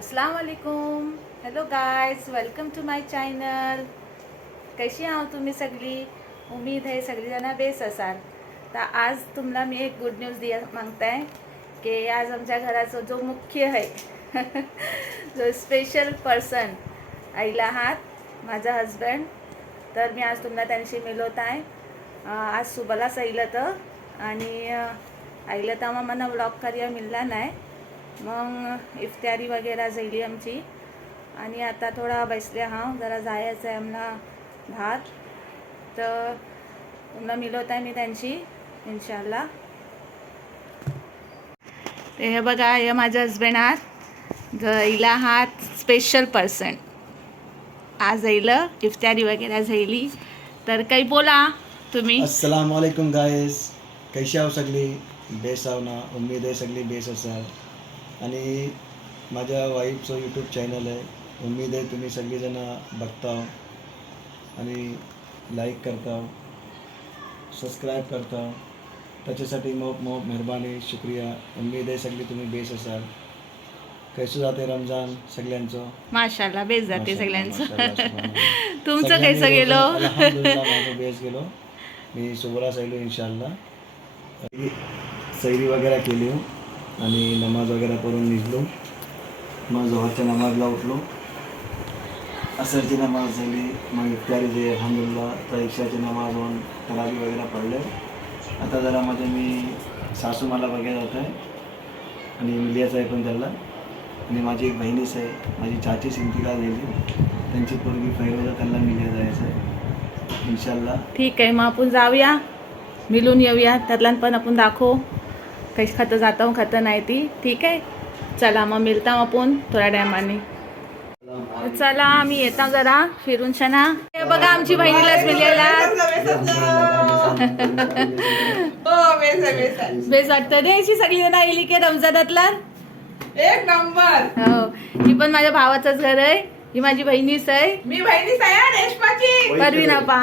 अस्सलाम वालेकुम. Hello guys, welcome to my channel. कशी आहो तुम्ही सगळी? उम्मीद आहे सगळीजणं बेस असाल. तर आज तुम्हाला मी एक गुड न्यूज दिया मागताय की आज आमच्या घराचा जो मुख्य आहे जो स्पेशल पर्सन आईला आहात माझा हजबंड. तर मी आज तुम्हाला त्यांशी मिळवत आहे. आज सुबलाच आईला तर आणि आईला तर मग मला व्लॉग कार्य मिळला नाही. मग इफ्तारी वगैरे झाली आमची आणि आता थोडा बसले जरा जायचं आहे आम्हाला भात. तर तुम्हाला मिळवत आहे मी त्यांची इन्शाल्लाह. ते हे बघा, हे माझे हजबंड आहात हिला आहात स्पेशल पर्सन. आज आईला इफ्तारी वगैरे झाली. तर काही बोला तुम्ही. अस्सलाम वालेकुम गाइस, कैसे आहो सगळी? बेस आहो ना? उम्मीद आहे सगळी बेस असाल. आणि माझ्या वाईफचं यूट्यूब चॅनल आहे. उम्मीद आहे तुम्ही सगळीजण बघता आणि लाईक करता, सबस्क्राईब करता. त्याच्यासाठी मोप मेहरबानी, शुक्रिया. उम्मीद आहे सगळी तुम्ही बेस असाल. कैसं जाते रमजान सगळ्यांचं? माशाल्लाह बेस जाते सगळ्यांचं. माशाल्लाह. तुमचं कैसं गेलं? अल्हम्दुलिल्लाह माझं बेस गेलो. मी सोबराच आलो इन्शाल्लाह. सैरी वगैरे केली आणि नमाज वगैरे करून निघलो. मग जोहरच्या नमाजला उठलो. असरची नमाज झाली. मग इफ्तारी जे अल्हम्दुलिल्लाह तर इशाची नमाज होऊन तरावी वगैरे पडले. आता जरा माझे मी सासू मला वगैरे होत आहे आणि मिलियाचा आहे पण त्याला. आणि माझी एक बहिणीच आहे, माझी चाचीच इंतिकाल झाली. त्यांची पोरगी फैरोजा, त्यांना मिलिया जायचं आहे इन्शाल्लाह. ठीक आहे, मग आपण जाऊया, मिळून येऊया. त्यातला पण आपण दाखवू काही खतं जाता खतं नाही ती. ठीक आहे, चला मग मिळता आपण थोड्या टायमाने. चला आम्ही येता जरा फिरून छाना. हे बघा आमची बहिणीलाच मिळाला. बेस वाटतं रे अशी सगळी जण आली की रमजानातला एक नंबर. हो. ही पण माझ्या भावाचंच घर आहे. ही माझी बहिणीच आहे. मी बहिणीच आहे रेशमाची. परवीना पा.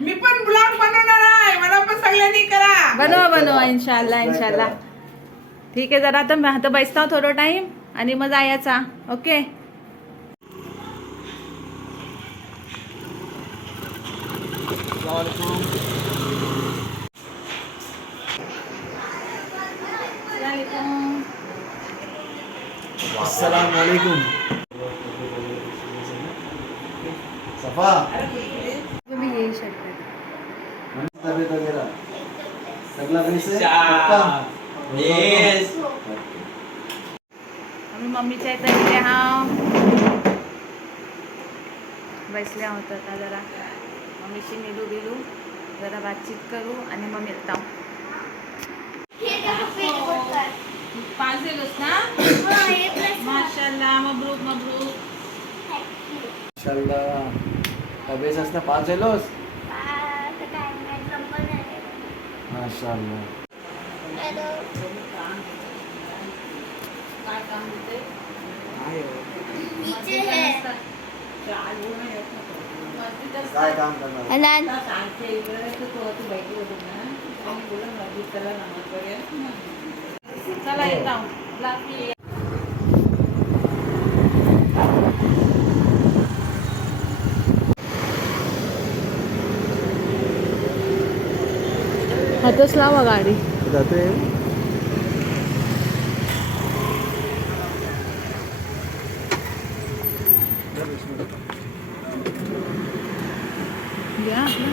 मी पण ब्लॉग बनवणार आहे, मला पण सगळ्यांनी करा. बनवा इन्शाल्लाह इन्शाल्लाह. ठीक आहे, जरा आता बसता थोडं टाइम आणि मग जायचा. ओके. अस्सलाम वालेकुम. सफा तुम्ही येऊ शकता. तब्येत वगैरे सगळा बेस आहे? आम्ही मम्मीच्या इथं गेले बसले आहोत. आता जरा मम्मीशी मिलू जरा बातचीत करू आणि मग मिळता. पाच दिवस ना. माशाल्लाह, मबरूक मबरूक. माशाल्लाह. बेस असता 5 झालोस. माशाल्लाह. काय काम देते? काय काम करणार? चला येता. हातच लावा गाडी. जाते. घ्या आपलं.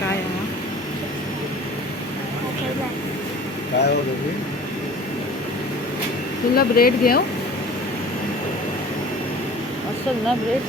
काय काय हो तुम्ही? तुला ब्रेड घेऊ असेल ना ब्रेड.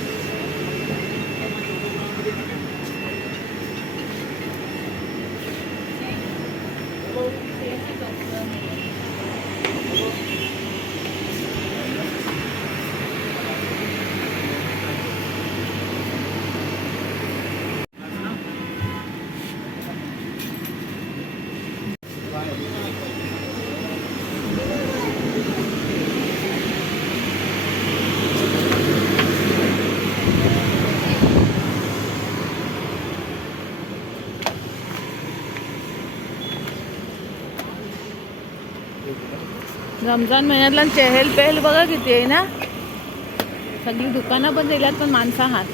रमजान महिन्यातला चहल पहल बघा किती आहे ना. सगळी दुकानं पण दिल्यात पण माणसं आहात.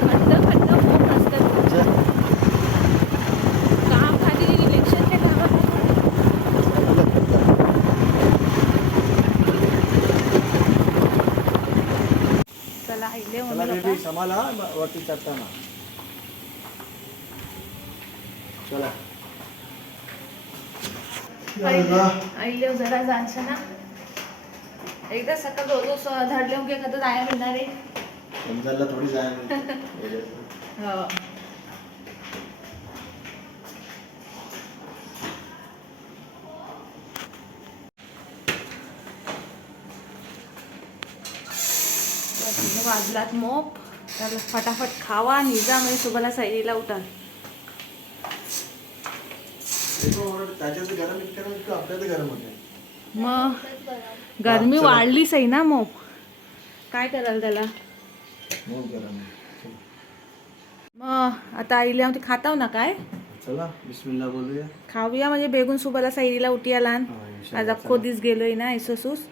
खड्ड खड्ड खूप असतात. काम खाली इलेक्शनच्या कामात. चला आईले चला म्हणून बेबी समाला वरती चढताना. चला आईले जरा जाणशे ना. एकदा सकाळ रोज धडले उगे कधी जाया मिळणार आहे. रमजानला थोडी जाय हो. वाजलात मोप तर फटाफट खावा निजा म्हणजे सुबला सैरीला उठाल. त्याच्यात गरम इतकं आपल्याला गरम होते. मग गरमी चला. वाढलीच आहे ना. मोप काय कराल त्याला. मग गरम. मग आता आईला ते खाताव ना काय. चला बिस्मिल्ला बोलूया. खाऊया म्हणजे बेगून सुबला सैरीला उठी आला. हा, इंशाल्लाह. आज अख्खो दिस गेलोय ना इससूस.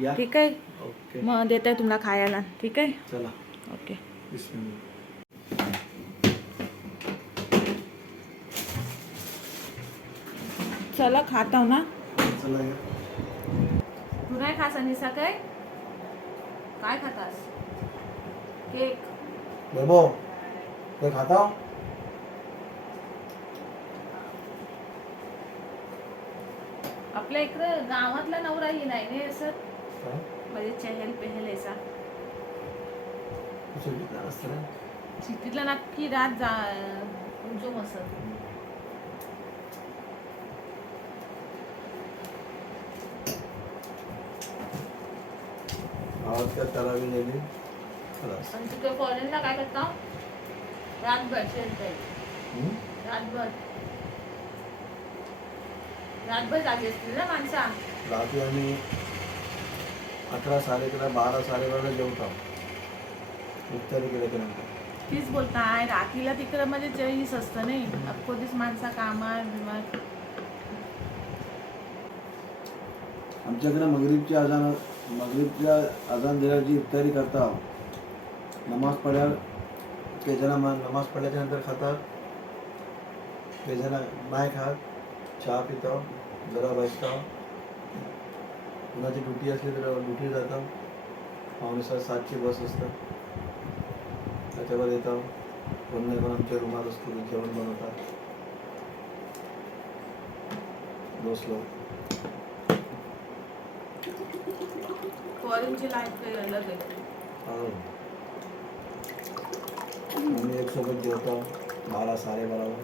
या ठीक आहे ओके मग देत आहे तुम्हाला खायला. ठीक आहे चला ओके. बिस्मिल्ला. चला खाताव ना. चला या. तू नाही खास अनिसा काय काय खातास. केक बेबो ते खाता हो? आपल्या इकडं गावातला नवरा ही नाही ने असं काय? म्हणजे चहल पहल असा. सुट्टीला असतं ना. सिटीतला नक्की रात जा जो मसत. आवाज काय तरावी नेली खलास. आणि तिकडे फॉरेनला काय करता रातभर शेलते. रातभर रातभर जागी असतील ना माणसा. रात्री आम्ही 11 11:30 12 12:30 जेवतो. इफ्तारी केल्यानंतर तीच बोलताय रात्रीला तिकडं म्हणजे चईस असतं नाही. अख्खो दिवस माणसा कामार बिमार. आमच्याकडे मगरीबच्या अजान दिल्यावर जी इफ्तारी करता. नमाज पडल्यावर काही जण नमाज पडल्याच्या नंतर खातात. काही जण नाही खात. चहा पितो जरा बसतो. कुणाची ड्युटी असली तर ड्युटी जातो. 6:45 बस असतं त्याच्यावर येतो. कोण नाही कोण आमच्या रूमात असतो जेवण बनवतात. दोस्त लोक फॉरेनची लाईफ काही अलग आहे. आम्ही एक सोबत जेवतो 12 12:30.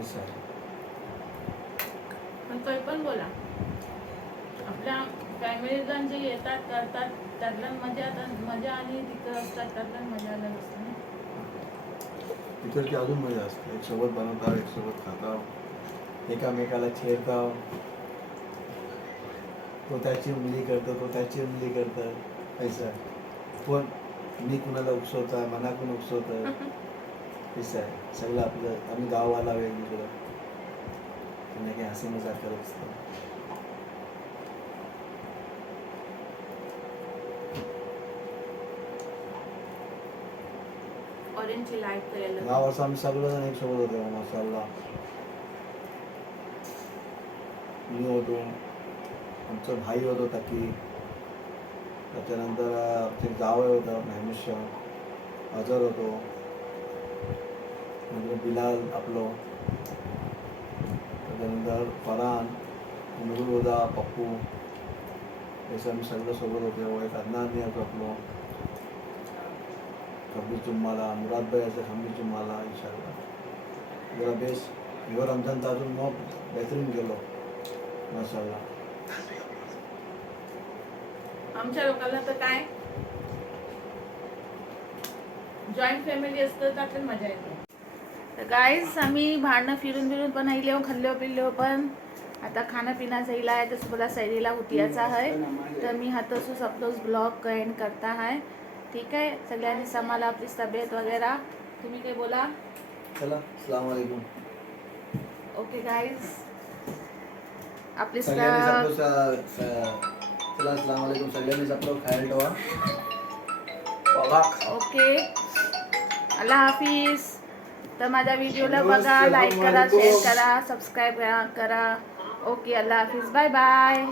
असं आहे. पण काही पण बोला आपल्या फॅमिलीला जे येतात करतात त्यातला मजा आणि तिकडं असतात त्यातला मजा अलग असते ना. तिकडची अजून मजा असते. एक सोबत बनवतात एक सोबत खातात एकामेकाला छेडतात. तो त्याची उंगली करतो तो त्याची उंगली करतात. ऐसा पण मी कुणाला उकसवत आहे मना कोण उकसवत आहे. असं आहे सगळं आपलं. आम्ही गाववाला वेगवेगळं त्यांना काही हसी मजाक करत असतो. फॉरेनची लाईफ काही अलग. 9 वर्ष आम्ही सगळेजण एक सोबत होतो. माशाल्लाह मी होतो आमचा भाई होतो तकी. त्याच्यानंतर आमचे जावई होतं महमूद शाह. अजर होतो. नंतर बिलाल आपलं. त्याच्यानंतर फरहान नूर होता पप्पू. याचं आम्ही सगळं सोबत होतो. एक अदनानी होतो आपलं खंबीर चुम्माला. मुराद भाई याचं खंबीर चुम्माला इंशाल्लाह. जरा बेस ह्यो रमजान अजून मग बेहतरीन गेलो माशाल्लाह. आमच्या लोकांना तर काय जॉईंट फॅमिली असतं त्यातून मजा येते. तर गाईज आम्ही भांडणं फिरून पण आईले खाल्लो पिल्लो पण आता खाना पीना सहीला है तो बोला सहेलीला हुतियाचा है तर मी हातोसू सब ब्लॉग एंड करता है. ठीक आहे, सगळ्यांनी सांभाळा आपली तब्येत वगैरे. तुम्ही काय बोला? चला अस्सलाम वालेकुम. ओके गाईज आपली सगळ्यांनीच आपलं चला अस्सलाम वालेकुम. सगळ्यांनीच आपलं खायला ठेवा. ओके, अल्लाह हाफिज. तर माझ्या व्हिडिओला बघा, लाईक करा, शेअर करा, सबस्क्राईब करा. ओके, अल्लाह हाफिज, बाय बाय.